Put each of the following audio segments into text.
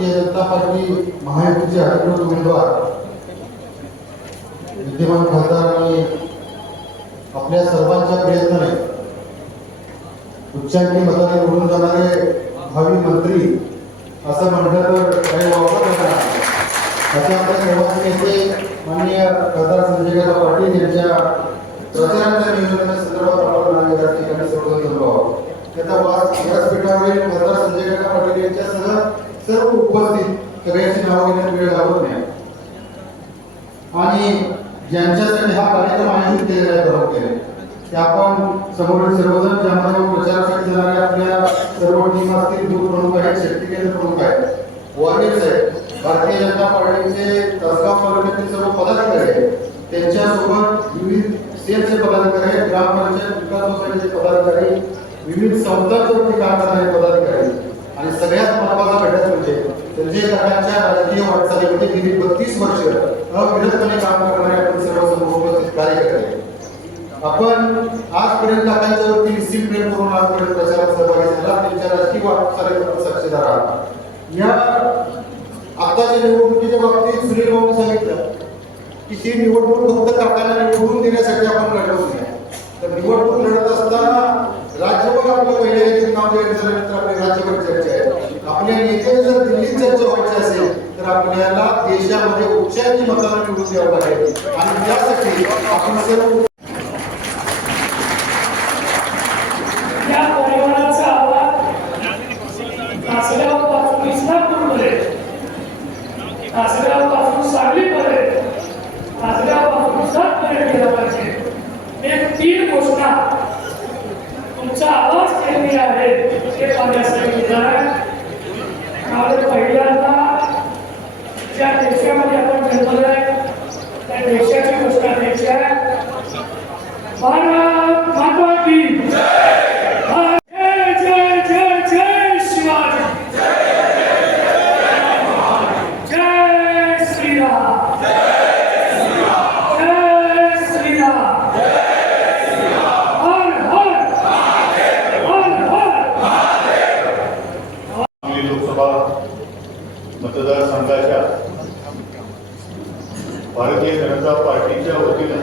Bharatiya Janata party महायुतीचे अधिकृत उमेदवार विद्यमान खासदारांनी आपल्या सर्वांच्या प्रयत्नाने उच्चांकी मताने निवडून जाणारे भावी मंत्री असं म्हटलं तर काही वापर करणार असे आपल्या सर्वांचे नेते माननीय खासदार संजय पाटील यांच्या प्रचाराच्या नियोजनाच्या संदर्भात आपण या ठिकाणी सर्वजण जमलो आहोत त्याचा वास व्यासपीठावरील खासदार संजय काका पाटील यांच्यासह सर्व उपस्थित घेण्यात वेळ घालवत नाही. आणि ज्यांच्यासाठी हा कार्यक्रम आयोजित केलेला आहे प्रमुख्याने ते आपण समोर सर्वजण ज्यामध्ये प्रचारासाठी जाणारे आपल्या सर्व टीम असतील दूध प्रमुख आहेत शक्ती केंद्र प्रमुख आहेत वॉरियर्स आहेत भारतीय जनता पार्टीचे तासगाव तालुक्यातील सर्व पदाधिकारी आहेत. त्यांच्यासोबत विविध सेलचे पदाधिकारी आहेत ग्रामपंचायत विकास सोसायटीचे पदाधिकारी विविध संस्थांवरती काम करणारे पदाधिकारी आणि सगळ्यात महत्त्वाचा घटक म्हणजे संजय काकांच्या राजकीय वाटचालीमध्ये गेली बत्तीस वर्ष अविरतपणे काम करणारे आपण सर्व उपस्थित कार्यकर्ते. आपण आजपर्यंत काकांच्यावरती निश्चित प्रेम करून आजपर्यंत प्रचारात सहभागी झाला त्यांच्या राजकीय वाटचालीत साक्षीदार आहात. या आताच्या निवडणुकीच्या बाबतीत सुनील भाऊ सांगितलं की ही निवडणूक फक्त काकांना निवडून देण्यासाठी आपण लढवली नाही. तर निवडणूक लढत असताना राज्यभर आपलं पहिले नाव जाहीर झाल्यानंतर तर आपली राज्यभर चर्चा आहे. म्हणजे आपल्या नेते जर दिल्लीत चर्चा व्हायची असेल तर आपल्याला देशामध्ये उच्चांकी मतांना निवडून द्यावं लागेल. आणि त्यासाठी आपण सर्व या परिवाराचा आवाज तासगावपासून इस्लामपूरपर्यंत तासगावपासून सांगलीपर्यंत तासगावपासून सातपर्यंत गेला पाहिजे हे तीन घोषणा तुमचा आवाज केली आहे हे पाहण्यासाठी केला आहे त्यामुळे पहिल्यांदा ज्या देशामध्ये आपण जन्मलोय त्या देशाची घोषणा द्यायची आहे भारत माता की जय जय जय जय शिवाजी जय श्रीराम जय श्रीराम हर हर हर हर सांगली लोकसभा मतदारसंघाच्या भारतीय जनता पार्टीच्या वतीनं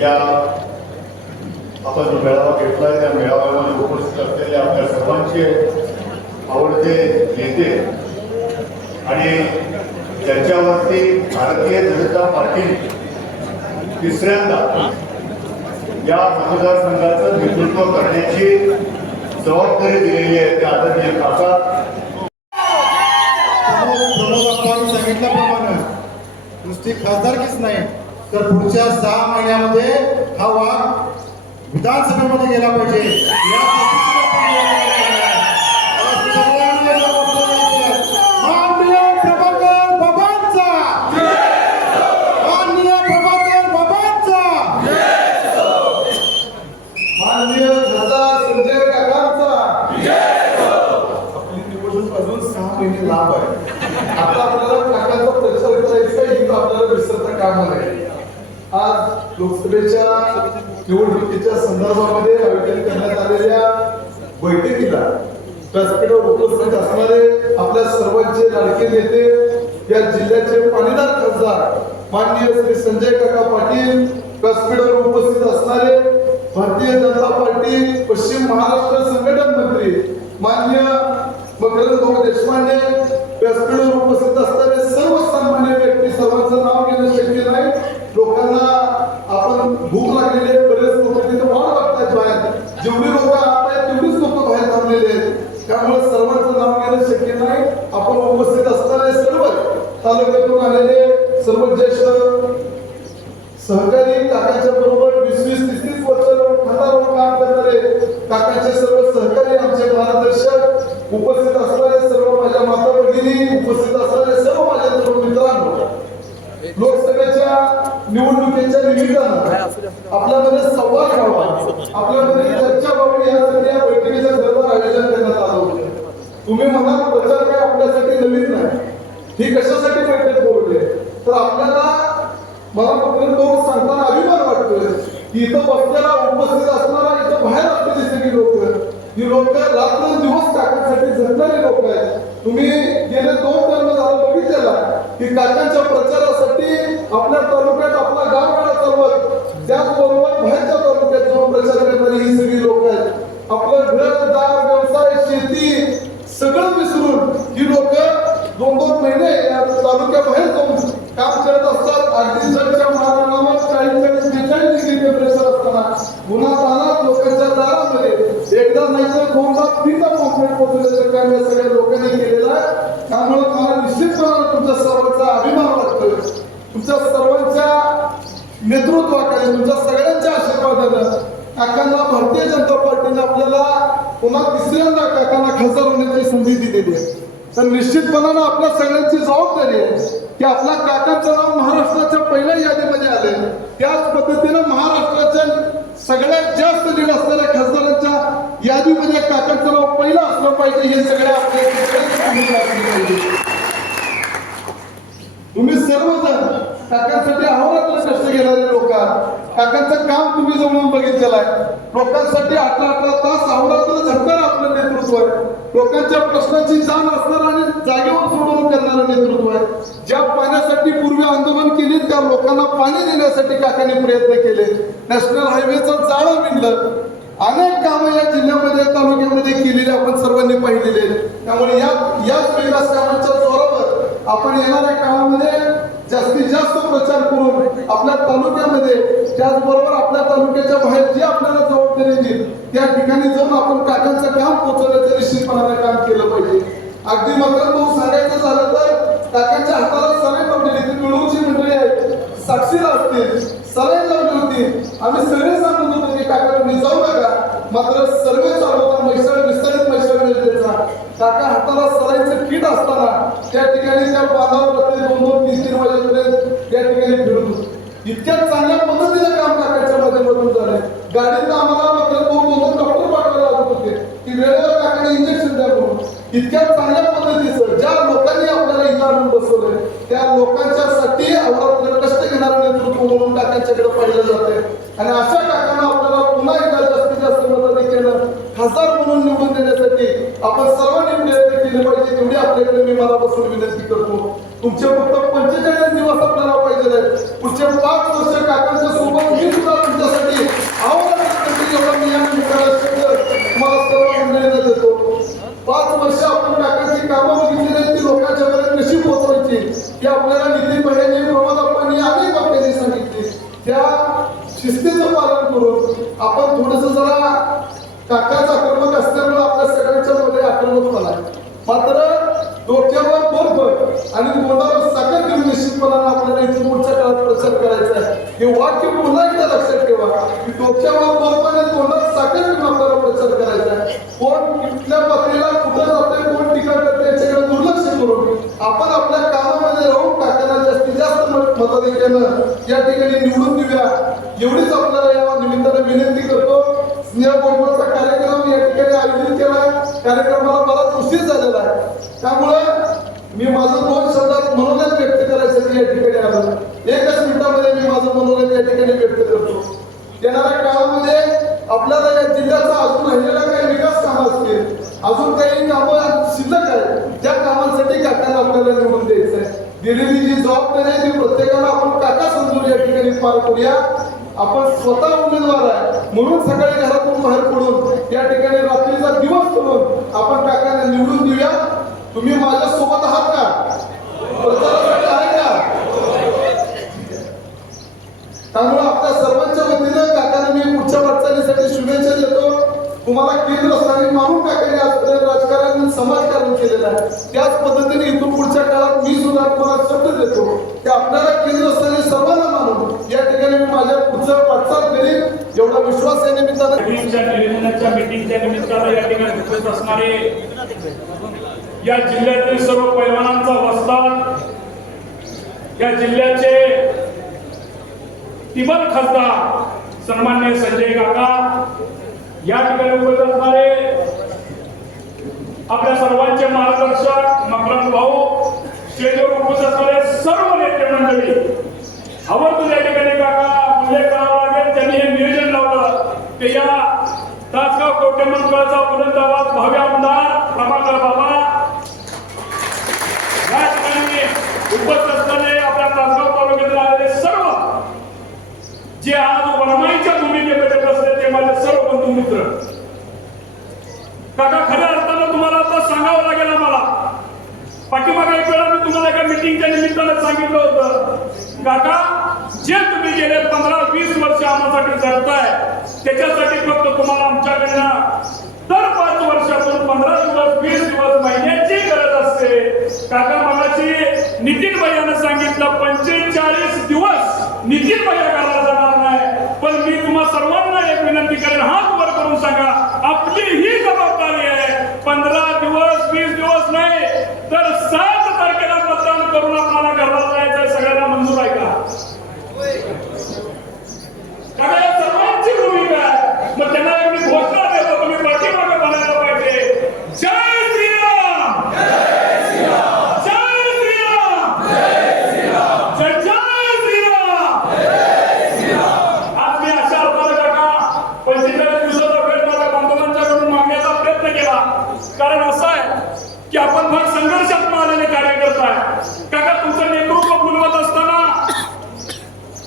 या आपण जो मेळावा घेतलाय त्या मेळाव्यामध्ये उपस्थित असलेले आपल्या सर्वांचे आवडते नेते. आणि ज्यांच्यावरती भारतीय जनता पार्टी तिसऱ्यांदा या मतदारसंघाचं नेतृत्व करण्याची जबाबदारी दिलेली आहे त्या आदरणीय काका. प्रमोद प्रमोद सांगितल्याप्रमाणे नुसती खासदारकीच नाही तर पुढच्या सहा महिन्यामध्ये हा वाद विधानसभेमध्ये गेला पाहिजे. सहा महिने लाभ आहे. आता आपल्याला काकांचा प्रचार करायचा ही आपल्याला विसरता काम आहे आज लोकसभेच्या निवडणुकीच्या संदर्भामध्ये आयोजन करण्यात आलेल्या बैठकीला व्यासपीठावर उपस्थित असणारे आपल्या सर्वांचे लाडके नेते या जिल्ह्याचे पाणीदार खासदार माननीय श्री संजय काका पाटील व्यासपीठावर उपस्थित असणारे भारतीय जनता पार्टी पश्चिम महाराष्ट्र संघटन मंत्री मान्य मग भाऊ देशपांडे व्यासपीठावर उपस्थित असणारे सर्व सन्मान्य व्यक्ती सर्वांचं नाव घेणं शक्य नाही. लोकांना आपण भूक लागलेली आहे बरेच लोक तिथे वाट बघतात बाहेर. जेवढी लोक आत आहेत तेवढीच लोक बाहेर थांबलेले आहेत. त्यामुळे सर्वांचं नाव घेणं शक्य नाही. आपण उपस्थित असणारे सर्व तालुक्यातून आलेले सर्व ज्येष्ठ सहकारी काकाच्या बरोबर वीस वीस तीस तीस वर्ष खंडावर काम करणारे काकाचे सर्व सहकारी आमचे मार्गदर्शक उपस्थित असणारे सर्व माझ्या माता भगिनी उपस्थित असणारे सर्व माझ्या सर्व मित्रांनो लोकसभेच्या निवडणुकीच्या निमित्तानं आपल्यामध्ये संवाद व्हावा आपल्यामध्ये चर्चा व्हावी यासाठी या बैठकीचं खरोखर आयोजन करण्यात आलं होतं तुम्ही म्हणाल प्रचार काय आपल्यासाठी नवीन नाही ही कशासाठी बैठक बोलते तर आपल्याला मला फक्त तो सांगताना अभिमान वाटतोय की इथं बसलेला उपस्थित असणारा इथं बाहेर असलेली सगळी लोक ही लोक रात्र दिवस टाकण्यासाठी झटणारी लोक आहेत तुम्ही गेले दोन टर्म झालं बघितलेला आहे की प्रचारासाठी आपल्या तालुक्यात आपला गाव काढा चालवत त्याचबरोबर बाहेरच्या तालुक्यात जाऊन प्रचार करणारी ही सगळी लोक आहेत. आपलं घर दार व्यवसाय शेती सगळं विसरून ही लोक दोन दोन महिने या तालुक्याबाहेर जाऊन काम करत असतात. अगदी जगच्या महाराणावर चाळीस चाळीस बेचाळीस डिग्री टेम्परेचर असताना. पुन्हा तानात लोकांच्या दारामध्ये. एकदा नाही तर दोनदा तीनदा कॉन्क्रीट पोहोचवण्याचं काम या सगळ्या लोकांनी केलेलं आहे. त्यामुळे मला निश्चितपणे तुमच्या सर्वांचा तुमच्या सर्वांच्या नेतृत्वाखाली तुमच्या सगळ्यांच्या आशीर्वादानं काकांना भारतीय जनता पार्टीने आपल्याला पुन्हा तिसऱ्यांदा काकांना खासदार होण्याची संधी दिलेली आहे. तर निश्चितपणानं आपल्या सगळ्यांची जबाबदारी आहे की आपला काकांचं नाव महाराष्ट्राच्या पहिल्या यादीमध्ये आले त्याच पद्धतीनं महाराष्ट्राच्या सगळ्यात जास्त लीड असलेल्या खासदारांच्या यादीमध्ये काकांचं नाव पहिलं असलं पाहिजे हे सगळे आपल्या तुम्ही सर्वजण काकांसाठी अहोरात्र कष्ट घेणारे लोक काकांचं काम तुम्ही जवळून बघितलेलं आहे. लोकांसाठी अठरा अठरा तास अहोरात्र झटणार आपलं नेतृत्व आहे. लोकांच्या प्रश्नाची जाण असणार आणि जागेवर सोडवणूक करणारं नेतृत्व आहे. ज्या पाण्यासाठी पूर्वी आंदोलन केली त्या लोकांना पाणी देण्यासाठी काकांनी प्रयत्न केले. नॅशनल हायवेचं जाळं विणलं. अनेक कामं या जिल्ह्यामध्ये तालुक्यामध्ये केलेली आपण सर्वांनी पाहिलेले त्यामुळे या याच विकास कामांच्या जोरावर आपण येणाऱ्या काळामध्ये जास्तीत जास्त प्रचार करून आपल्या तालुक्यामध्ये त्याचबरोबर आपल्या तालुक्याच्या बाहेर जी आपल्याला जबाबदारी देईल त्या ठिकाणी जाऊन आपण काकांचं काम पोहोचवण्याचं निश्चितपणाने काम केलं पाहिजे. अगदी मकर भाऊ सांगायचं झालं तर काकांच्या हाताला सवय पडलेली ती मिळवूची मंडळी आहेत. साक्षीला असतील सलाईन लावली होती आम्ही सगळे सांगत होतो की काका तुम्ही जाऊ नका. मात्र सर्वे चालवता म्हैसळ काका हाताला सलाईचं किट असताना त्या ठिकाणी त्या बांधावर दोन दोन तीन तीन वाजेपर्यंत त्या ठिकाणी फिरत होते. इतक्या चांगल्या पद्धतीने काम काकाच्या माध्यमातून झालंय गाडीतनं आम्हाला मात्र दोन दोन डॉक्टर पाठवायला लागत होते. की वेळेवर काकाने इंजेक्शन द्या म्हणून. इतक्या चांगल्या पद्धतीचं ज्या लोकांनी आपल्याला इथं आणून बसवलंय त्या लोकांच्यासाठी अवरात्र कष्ट घेणारं नेतृत्व म्हणून काकांच्याकडे पाहिलं जातंय. आणि अशा काकांना आपल्याला पुन्हा एकदा जास्तीत जास्त मताधिक्यानं खासदार म्हणून निवडून देण्यासाठी आपण सर्वांनी प्रयत्न केले पाहिजे तेवढी आपल्याकडे मी मनापासून विनंती करतो. तुमचे फक्त पंचेचाळीस दिवस आपल्याला पाहिजे आहेत. पुढचे पाच वर्ष काकांच्या सोबत मी सुद्धा तुमच्यासाठी आवडत एवढा मी या निमित्तानं शब्द तुम्हाला सर्व मंडळींना देतो पाच वर्ष आपण काकाची कामं बघितली नाहीत ती लोकांच्या पर्यंत कशी पोहोचवायची की आपल्याला नितीन भाईंनी प्रमोद अप्पांनी अनेक वाक्यांनी सांगितली त्या शिस्तीचं पालन करून आपण थोडस जरा काकाचा आक्रमक असल्यामुळे आपल्या सगळ्यांच्या मध्ये आक्रमकपणा आहे. मात्र डोक्यावर बर्फ आणि तोंडावर साखर घेऊन निश्चितपणानं आपल्याला इथे पुढच्या काळात प्रचार करायचा आहे हे वाक्य पुन्हा एकदा लक्षात ठेवा की डोक्यावर बर्फ आणि तोंडात साखर घेऊन आपल्याला प्रचार करायचा आहे कोण कुठल्या पातळीला कुठं जातोय कोण टीका करते याच्याकडे दुर्लक्ष करून आपण आपल्या कामामध्ये राहून काकांना जास्तीत जास्त मत- मताधिक्यानं या ठिकाणी निवडून देऊया एवढीच आपल्याला या निमित्तानं विनंती करतो. स्नेह कार्यक्रम या ठिकाणी आयोजित केला. कार्यक्रमाला बराच उशीर झालेला आहे त्यामुळे मी माझं दोन शब्दात मनोगत व्यक्त करायसाठी या ठिकाणी आलो एकच मिनिटामध्ये मी माझं मनोगत या ठिकाणी व्यक्त करतो येणाऱ्या काळामध्ये आपल्याला या जिल्ह्याचा अजून राहिलेला काही विकास कामं असतील अजून काही कामं शिल्लक आहेत त्या कामांसाठी काकांना आपल्याला निवडून द्यायचं आहे दिलेली जी जबाबदारी आहे ती प्रत्येकाला आपण काका समजून या ठिकाणी पार करूया आपण स्वतः उमेदवार आहे म्हणून सकाळी घरातून बाहेर पडून या ठिकाणी रात्रीचा दिवस करून आपण काकांना निवडून देऊया तुम्ही माझ्या सोबत आहात का प्रचारासाठी आहे का त्यामुळे आपल्या सर्वांच्या वतीनं काकांना मी पुढच्या वाटचालीसाठी शुभेच्छा देतो तुम्हाला केंद्रस्थानी मानून काकांनी आजपर्यंत राजकारण समाजकारण केलेलं आहे त्याच पद्धतीने इथून पुढच्या काळात मी सुद्धा तुम्हाला शब्द देतो ते आपल्याला केली केंद्रस्थानी सर्वांना मानून या ठिकाणी मी माझ्या पुढचं वाटचाल करेन एवढा विश्वास या निमित्तानं. मिटिंगच्या निमित्तानं या ठिकाणी उपस्थित असणारे या जिल्ह्यातील सर्व पैलवानांचा वस्ताद या जिल्ह्याचे तिबल खासदार सन्मान्य संजय काका या ठिकाणी उपस्थित असणारे आपल्या सर्वांचे मार्गदर्शक मकरंद भाऊ स्टेजवर उपस्थित असणारे सर्व नेते मंडळी आवर्जून या ठिकाणी काका उल्लेख करावा लागेल त्यांनी हे नियोजन लावलं. की या तासगाव कोटे मंडळाचा बुलंद आवाज भावी आमदार प्रभाकर बाबा. उपस्थित असणारे आपल्या तासगाव तालुक्यातील आलेले सर्व जे आज वरमाईच्या भूमिकेमध्ये बसले ते माझे सर्व बंधू मित्र. काका खऱ्या अर्थानं तुम्हाला आता सांगावं लागेल पाठीमागे एक वेळा मी तुम्हाला एका मिटिंगच्या निमित्तानं सांगितलं होतं. काका जे तुम्ही गेले पंधरा वीस वर्ष आम्हासाठी करताय त्याच्यासाठी फक्त तुम्हाला आमच्याकडनं दर पाच वर्षातून पंधरा दिवस वीस दिवस महिन्याची गरज असते. काका मगाशी नितीन भैयानं सांगितलं पंचेचाळीस दिवस नितीन भैया करायला जाणार नाही पण मी तुम्हा सर्वांना एक विनंती करेन हात वर करून सांगा आपली ही जबाबदारी आहे पंधरा दिवस वीस दिवस नाही तर सात तारखेला मतदान करून आपल्याला घराला जायचं सगळ्यांना मंजूर आहे का कारण या सर्वांची भूमिका आहे मग त्यांना एक मी घोषणा देतो तुम्ही पाठीमागे बनायला पाहिजे जय श्रीराम जय श्रीराम जय जय श्रीराम आज मी अशा अर्थानं काका पंचेचाळीस दिवसाचा वेळ माझ्या बांधवांच्याकडून मागण्याचा प्रयत्न केला कारण असं आहे की आपण फार संघर्षात आलेले कार्यकर्ता आहे काका तुमचं नेतृत्व फुलवत असताना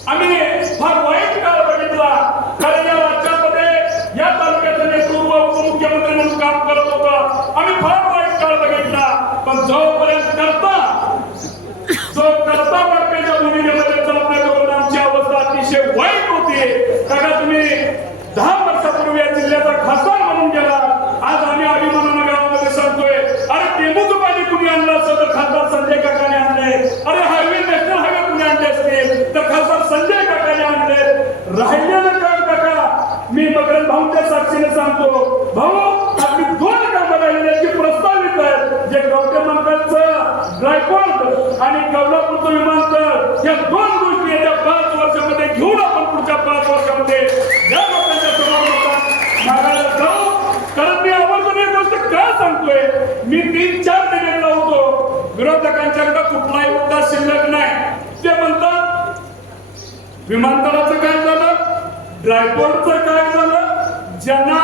आम्ही फार वाईट काळ बघितला कारण या राज्यामध्ये या तालुक्याचं नेतृत्व उपमुख्यमंत्री म्हणून काम करत होतं आम्ही फार वाईट काळ बघितला पण जोपर्यंत करता जो करता वाटपेच्या भूमिकेमध्ये चालते तोपर्यंत आमची अवस्था अतिशय वाईट होती कारण तुम्ही दहा वर्षापूर्वी या जिल्ह्याचा खासदार म्हणून गेला. आज आम्ही अभिमानानं गावामध्ये सांगतोय अरे टेंबूचं तुपाने कुणी आणलं असं तर खासदार संजय काकाने आणले. अरे हायवे नॅशनल हायवे कुणी आणले असतील तर खासदार संजय काकाने आणले. राहिलेलं काम काका मी मकरंद भाऊच्या साक्षीने सांगतो भाऊ आपली दोन कामं राहिलेली जी प्रस्तावित आहेत जे गौतम मंडळचं ड्रायपोर्ट विमानतळ या दोन गोष्टी येत्या पाच वर्षामध्ये घेऊन आपण पुढच्या पाच वर्षामध्ये या लोकांच्या समोर मागायला जाऊ. कारण मी आवर्जून एक गोष्ट का सांगतोय? मी तीन चार डिबेट होतो. विरोधकांच्याकडे कुठलाही मुद्दा शिल्लक नाही. ते म्हणतात विमानतळाचं काय झालं? ड्रायपोर्टचं काय झालं? ज्यांना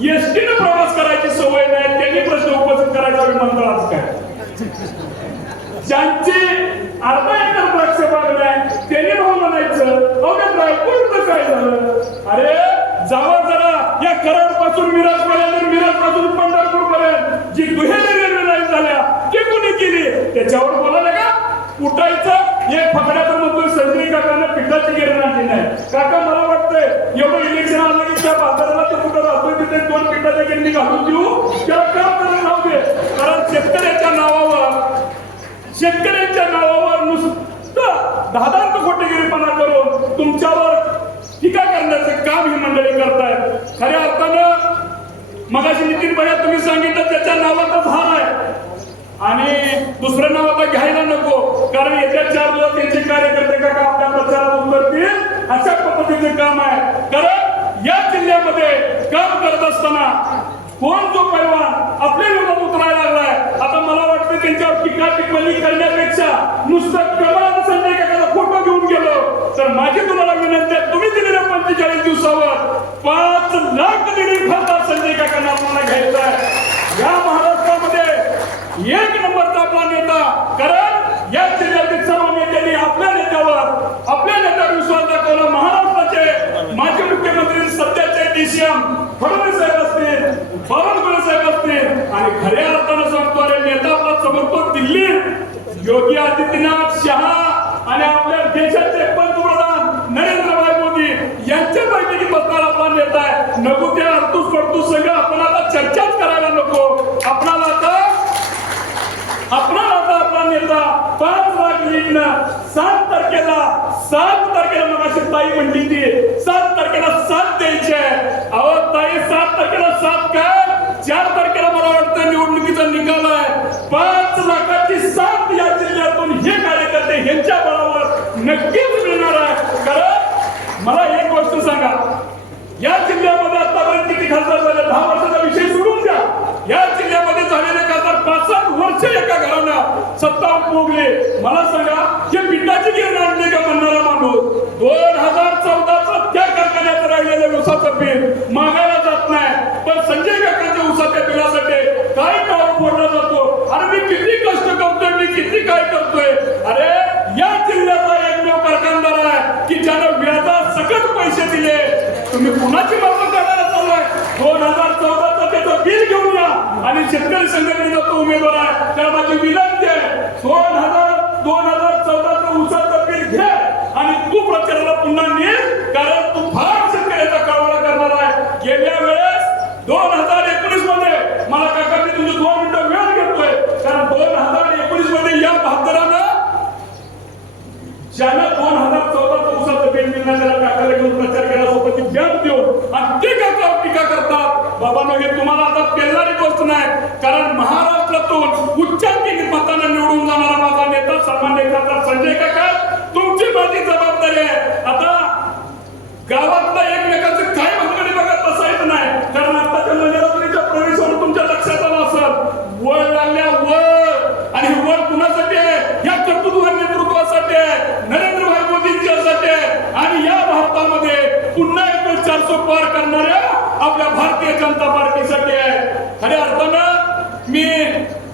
एसटीनं प्रवास करायची सवय नाही त्यांनी प्रश्न उपस्थित करायचा विमानतळाचं काय? ज्यांची अर्धा एकर द्राक्ष बाग नाही त्यांनी भाऊ म्हणायचं अवघ्या त्या काय झालं? अरे जावा जरा या कराडपासून मिराज पर्यंत मिराजपासून पंढरपूर पर्यंत जी दुहेरी रेल्वे लाईन झाल्या ती कोणी केली? त्याच्यावर बोलायला का? उठायचं एक फकड्याचं म्हणतोय संजय काकांना पिठाची गिरणार नाही. काका मला वाटतंय एवढं इलेक्शन आलं की त्या बाजाराला ते कुठं राहतोय तिथे दोन पिठाच्या गिरणी घालून देऊ त्याला काम करायला राहू दे कारण शेतकऱ्याच्या नावावर शेतकऱ्यांच्या नावावर नुसतं दादांत खोटेगिरीपणा करून तुमच्यावर टीका करण्याचं काम ही मंडळी करतायत खऱ्या अर्थानं मगाशी नितीन भैया तुम्ही सांगितलं त्याच्या नावाचा भार आहे. आणि दुसरं नाव आता घ्यायला नको कारण येत्या चार दिवस त्यांचे कार्यकर्ते का आपल्या प्रचारात उतरतील अशा पद्धतीचे काम आहे. कारण या जिल्ह्यामध्ये काम करत असताना कोण जो पैलवान आपल्या विरोधात उतरायला लागलाय आता मला वाटतं त्यांच्यावर टीका टिप्पणी करण्यापेक्षा नुसतं कमळाचं संजय काकाला फोटो घेऊन गेलो. तर माझी तुम्हाला विनंती आहे तुम्ही दिलेल्या पंचेचाळीस दिवसावर पाच लाख निधी खासदार संजय काकांना आपल्याला घ्यायचा आहे. या महाराष्ट्रामध्ये एक नंबरचा आपला नेता कारण या जिल्ह्यातील सर्व नेत्यांनी आपल्या नेत्यावर आपल्या नेत्यावर विश्वास दाखवला. महाराष्ट्राचे माजी मुख्यमंत्री सध्याचे डीसीएम फडणवीस साहेब असतील बावनकुळे साहेब असतील आणि खऱ्या अर्थानं सांगतो अरे नेता आपला समोर दिल्ली. योगी आदित्यनाथ शहा आणि आपल्या देशाचे यांच्या बैठकीत बसणारा आपला नेता आहे. नको त्या अडतूस पडतूस सगळं आपण आता चर्चाच करायला नको. आपणाला आता आपणाला आता आपला नेता पाच लाख लीडनं सात तारखेला सात तारखेला मग अशी ताई म्हणली ती. सात तारखेला सात द्यायची. आहे अहो ताई सात तारखेला सात काय? चार तारखेला मला वाटतं निवडणुकीचा निकाल आहे पाच लाखाची सात या जिल्ह्यातून हे कार्यकर्ते ह्यांच्या बळावर नक्कीच मिळणार आहे कारण मला एक गोष्ट सांगा या जिल्ह्यामध्ये आतापर्यंत किती खासदार झाले दहा वर्षाचा विषय सोडून द्या. या जिल्ह्यामध्ये झालेले खासदार पाच सात वर्ष एका घरानं सत्ता उपभोगले मला सांगा हे पिठाची गिरण आणले का म्हणणारा माणूस? दोन हजार चौदाचं त्या कारखान्यात राहिलेलं उसाचं पीठ मागायला जात नाही. पण संजय काकांच्या उसाच्या बिलासाठी काय नाव फोडला जातो? अरे मी किती कष्ट करतोय मी किती काय करतोय? अरे या जिल्ह्याचा एकमेव कारखानदार आहे की ज्यानं व्याजा सकट पैसे दिले. तुम्ही कुणाची बाबत दोन हजार चौदाचा त्याचं बिल घेऊन या. आणि शेतकरी संघटनेचा तो उमेदवार आहे. त्याला माझी विनंती आहे. दोन करतात हे तुम्हाला आता पेलणारी गोष्ट नाही कारण महाराष्ट्रातून उच्चांकी मतानं निवडून जाणारा माझा नेता सन्मान्य खासदार संजय काका तुमची माझी जबाबदारी आहे. आता गावात भारतीय जनता पार्टीसाठी आहे. खऱ्या अर्थानं मी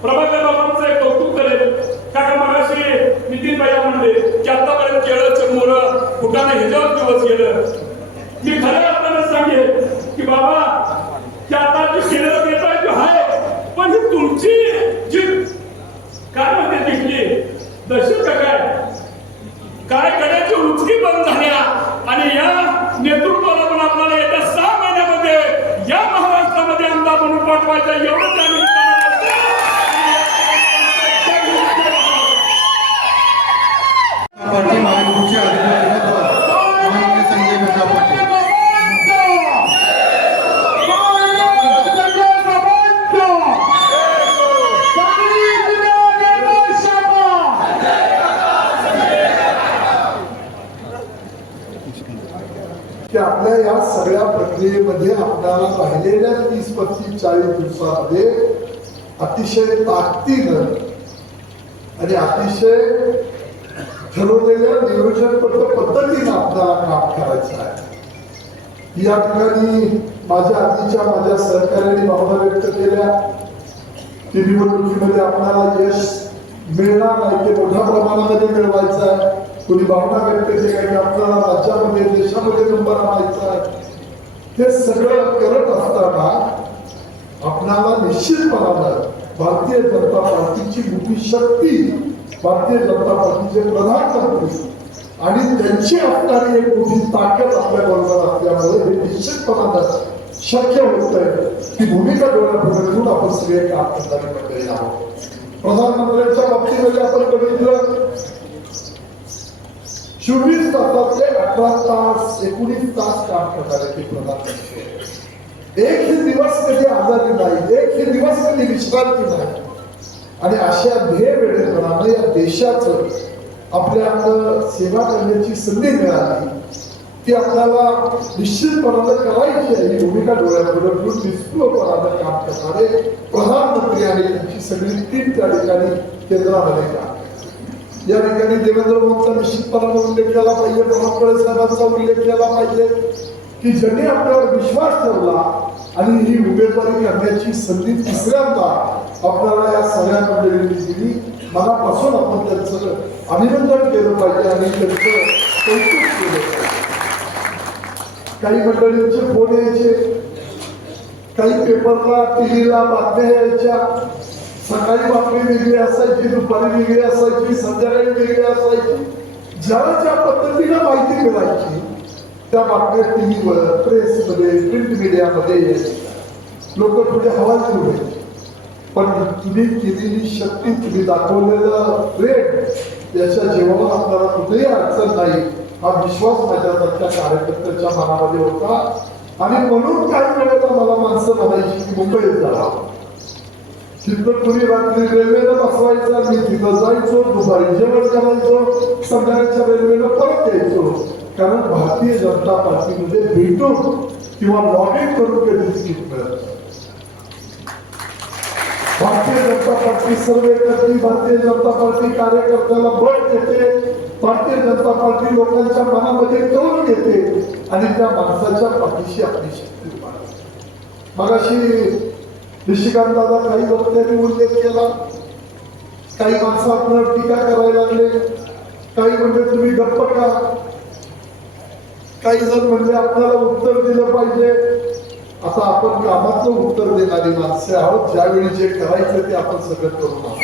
प्रभाकर बाबांचं एक कौतुक करेल कारण मगाशी नितीन भाई म्हणले की आतापर्यंत केळं मोर फुटाने हिजाव दिवस गेलं. मी खऱ्या अर्थानं सांगेल की बाबा की आता जे केलेलं देत आहे ते आहे पण ही तुमची जी काय म्हणते तिथली दहशत का काय काय करण्याची उचकी बंद झाल्या आणि या नेतृत्वाला पण आपल्याला येत्या सहा महिन्यामध्ये या महाराष्ट्रामध्ये आमदार म्हणून पाठवायचं एवढंच आम्ही पार्टी महायुतीचे अधिकारी उमेदवार माननीय संजय एवढंच आम्ही की आपल्या या सगळ्या प्रक्रियेमध्ये आपल्याला राहिलेल्या तीस पस्तीस चाळीस दिवसामध्ये अतिशय ताकदीनं आणि अतिशय ठरवलेल्या नियोजनबद्ध पद्धतीनं आपल्याला काम करायचं आहे. या ठिकाणी माझ्या आधीच्या माझ्या सहकार्याने भावना व्यक्त केल्या. की निवडणुकीमध्ये आपल्याला यश मिळणार नाही ते मोठ्या प्रमाणामध्ये मिळवायचं आहे. कोणी भावना व्यक्त केल्या की आपल्याला राज्यामध्ये देशामध्ये नंबर आणायचा आहे. हे सगळं करत असताना आपणाला निश्चितपणानं भारतीय जनता पार्टीची मोठी शक्ती भारतीय जनता पार्टीचे प्रधानमंत्री आणि त्यांची असणारी एक मोठी ताकद आपल्या बरोबर असल्यामुळे हे निश्चितपणानं शक्य होत आहे की भूमिका डोळ्यापुढे ठेवून आपण सगळे काम करणारे मंडळी आहोत. प्रधानमंत्र्यांच्या बाबतीमध्ये आपण बघितलं चोवीस तासातले अठरा तास एकोणीस तास काम करणारे ते प्रधानमंत्री आहेत. एकही दिवस कधी आजारी नाही एकही दिवस कधी विश्रांती नाही. आणि अशा ध्येयवेळेपणानं या देशाचं आपल्याला सेवा करण्याची संधी मिळाली. ती आपल्याला निश्चितपणानं करायची आहे. ही भूमिका डोळ्यापुढे निष्पूर्णपणानं काम करणारे प्रधानमंत्री आणि त्यांची सगळी टीम त्या ठिकाणी केंद्रामध्ये काम या ठिकाणी देवेंद्र भाऊंचा निश्चितपणानं उल्लेख केला पाहिजे प्रभात साहेबांचा उल्लेख केला पाहिजे. की ज्यांनी आपल्यावर विश्वास ठेवला आणि ही उमेदवारी करण्याची संधी तिसऱ्यांदा आपल्याला या सगळ्या मंडळींनी दिली मनापासून आपण त्यांचं अभिनंदन केलं पाहिजे आणि त्यांचं कौतुक केलं पाहिजे. काही मंडळींचे फोन यायचे काही पेपरला टीव्हीला बातम्या यायच्या सकाळी बातमी वेगळी असायची दुपारी वेगळी असायची संध्याकाळी वेगळी असायची. ज्याला ज्या पद्धतीनं माहिती मिळायची त्या बातम्या टीव्हीवर प्रेसमध्ये प्रिंट मीडियामध्ये यायच्या लोक थोडे हवालदिल व्हायचे पण तुम्ही केलेली शक्ती तुम्ही दाखवलेलं प्रेम याच्या जेवणाला आपल्याला कुठेही अडचण नाही. हा विश्वास माझ्यासारख्या कार्यकर्त्याच्या मनामध्ये होता. आणि म्हणून काही वेळेला मला माणसं म्हणायची की मुंबईत जावं तिथं कुणी रात्री रेल्वेनं बसवायचं मी तिथं जायचो दुपारी जेवण करायचो संध्याकाळच्या रेल्वेनं परत यायचो. कारण भारतीय जनता पार्टीमध्ये भेटून किंवा लॉबिंग करून कधी तिकीट मिळत भारतीय जनता पार्टी सर्वे करते भारतीय जनता पार्टी कार्यकर्त्याला बळ देते भारतीय जनता पार्टी लोकांच्या मनामध्ये करून घेते आणि त्या माणसाच्या पाठीशी आपली शक्ती मगाशी निशिकांत दादा काही वक्त्यांनी उल्लेख केला काही माणसं आपल्याला टीका करायला लागले काही म्हणजे तुम्ही गप्प का काही जण म्हणजे आपल्याला उत्तर दिलं पाहिजे. आता आपण कामाचं उत्तर देणारी माणसे आहोत. ज्यावेळी जे करायचं ते आपण सगळं करून आहोत.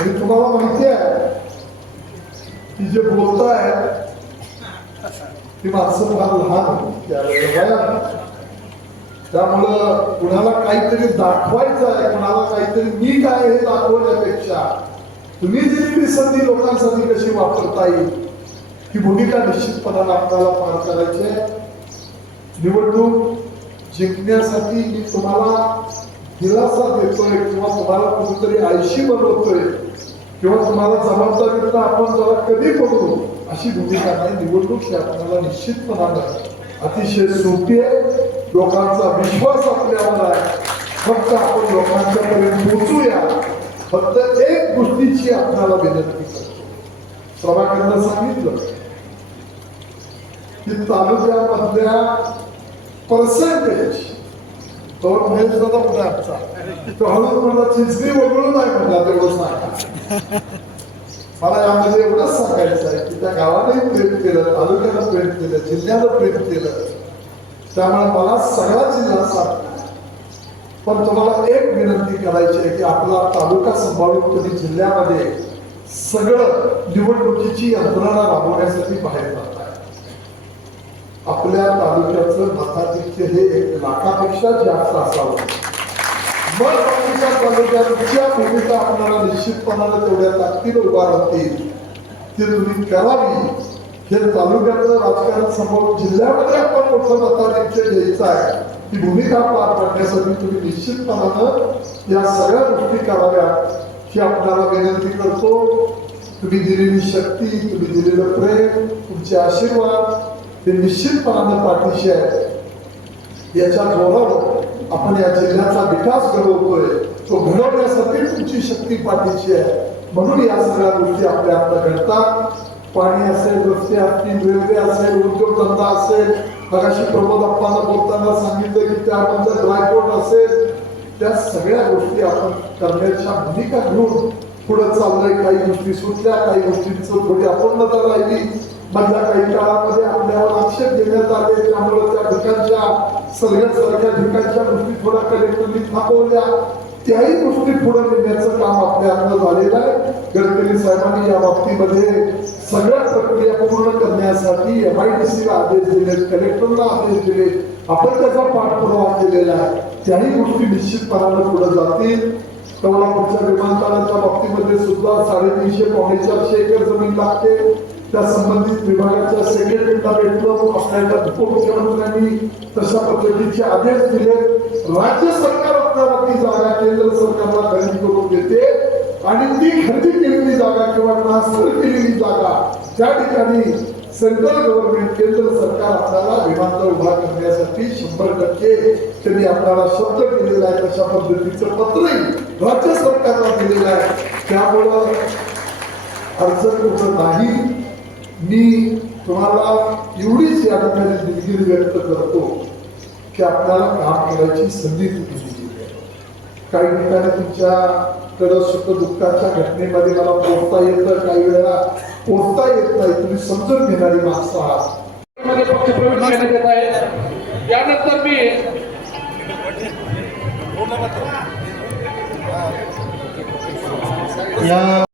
आणि तुम्हाला माहिती आहे की जे बोलताय ती माणसं फार लहान त्यावेळेला त्यामुळं कुणाला काहीतरी दाखवायचं आहे कुणाला काहीतरी मी काय हे दाखवण्यापेक्षा तुम्ही दिलेली संधी लोकांसाठी कशी वापरता येईल? ही भूमिका निश्चितपणाने आपल्याला पार करायची आहे. निवडणूक जिंकण्यासाठी मी तुम्हाला दिलासा देतोय किंवा तुम्हाला कुठेतरी आळशी बनवतोय किंवा तुम्हाला जबाबदारीतनं आपण जरा कधी करू अशी भूमिका नाही. निवडणूक ही आपल्याला निश्चितपणानं अतिशय सोपी आहे. लोकांचा विश्वास आपल्यावर आहे. फक्त आपण लोकांच्या पर्यंत पोहोचूया. फक्त एक गोष्टीची आपल्याला विनंती करतो. प्रभाकरनं सांगितलं. की तालुक्यामधल्या पर्सेंटेज तो म्हणजे महेश दादा आमचा तो हळूच म्हणला चिंचणी वगळून आहे म्हणला तेवढं सांगा. मला यामध्ये एवढंच सांगायचं आहे की त्या गावाने प्रेम केलं तालुक्यानं प्रेम केलं जिल्ह्यानं प्रेम केलं. त्यामुळे मला सगळा जिल्हा साधला पण तुम्हाला एक विनंती करायची आहे की आपला तालुका सांभाळून तुम्ही जिल्ह्यामध्ये सगळं निवडणुकीची यंत्रणा राबवण्यासाठी बाहेर जाताय आपल्या तालुक्याचं मताधिक्य हे एक लाखापेक्षा जास्त असावं. मग बाकीच्या तालुक्यांच्या भूमिका आपल्याला निश्चितपणाने तेवढ्या ताकदीने उभा राहतील. ती तुम्ही करावी. हे तालुक्याचं राजकारण समोर जिल्ह्यामध्ये आपण मोठं मताधिक्य घ्यायचं आहे. ती भूमिका पार पाडण्यासाठी तुम्ही निश्चितपणानं या सगळ्या गोष्टी कराव्या ही आपल्याला विनंती करतो. तुम्ही दिलेली शक्ती तुम्ही दिलेलं प्रेम तुमचे आशीर्वाद हे निश्चितपणानं पाठीशी आहे. याच्या जोरावर आपण या जिल्ह्याचा विकास घडवतोय तो घडवण्यासाठी तुमची शक्ती पाठीची आहे. म्हणून या सगळ्या गोष्टी आपल्या आपल्या घडतात. पाणी असेल रस्ते असतील रेल्वे असेल उद्योगधंदा असेल मगाशी प्रमोद अप्पांना बोलताना सांगितलं की त्यामध्ये ड्रायपोर्ट असेल त्या सगळ्या गोष्टी आपण करण्याच्या भूमिका घेऊन पुढे चाललंय काही गोष्टी सुटल्या काही गोष्टींचं थोडी अपूर्णता राहिली. मधल्या काही काळामध्ये आपल्यावर आक्षेप घेण्यात आले त्यामुळे त्या ठिकाणच्या सगळ्या सगळ्यासारख्या ठिकाणच्या गोष्टी थोड्या कलेक्टरनी थांबवल्या. त्याही गोष्टी पुढे नेण्याचं काम आपल्या हातात झालेलं आहे. गडकरी साहेबांनी या बाबतीमध्ये सगळ्या प्रक्रिया पूर्ण करण्यासाठी एम आय डी सीला आदेश दिले कलेक्टरला आदेश दिले. आपण त्याचा पाठपुरावा केलेला आहे. त्याही गोष्टी निश्चितपणानं पुढे जातील. कोल्हापूरच्या विमानतळाच्या बाबतीमध्ये सुद्धा साडेतीनशे पावणे चारशे एकर जमीन लागते. त्या संबंधित विभागाच्या सेक्रेटरीला भेटलो आपल्याला उपमुख्यमंत्र्यांनी तशा पद्धतीचे आदेश दिले. राज्य सरकार आपल्याला ती जागा केंद्र सरकारला खरेदी करून देते. आणि ती खरेदी केलेली जागा किंवा ट्रान्सफर केलेली जागा त्या ठिकाणी सेंट्रल गव्हर्नमेंट केंद्र सरकार आपल्याला विमानतळ उभा करण्यासाठी शंभर टक्के त्यांनी आपल्याला शब्द केलेला आहे. तशा पद्धतीचं पत्रही राज्य सरकारला दिलेलं आहे. त्यामुळं अडचण कुठं नाही. मी तुम्हाला एवढीच या ठिकाणी दिलगिरी व्यक्त करतो की आपल्याला काम करायची संधी तुम्ही दिली आहे. काही ठिकाणी तुमच्याकडं सुख दुःखाच्या घटनेमध्ये मला पोहोचता येतं काही वेळा पोहोचता येत नाही. तुम्ही समजून घेणारी माणसं आहात. त्यानंतर मी या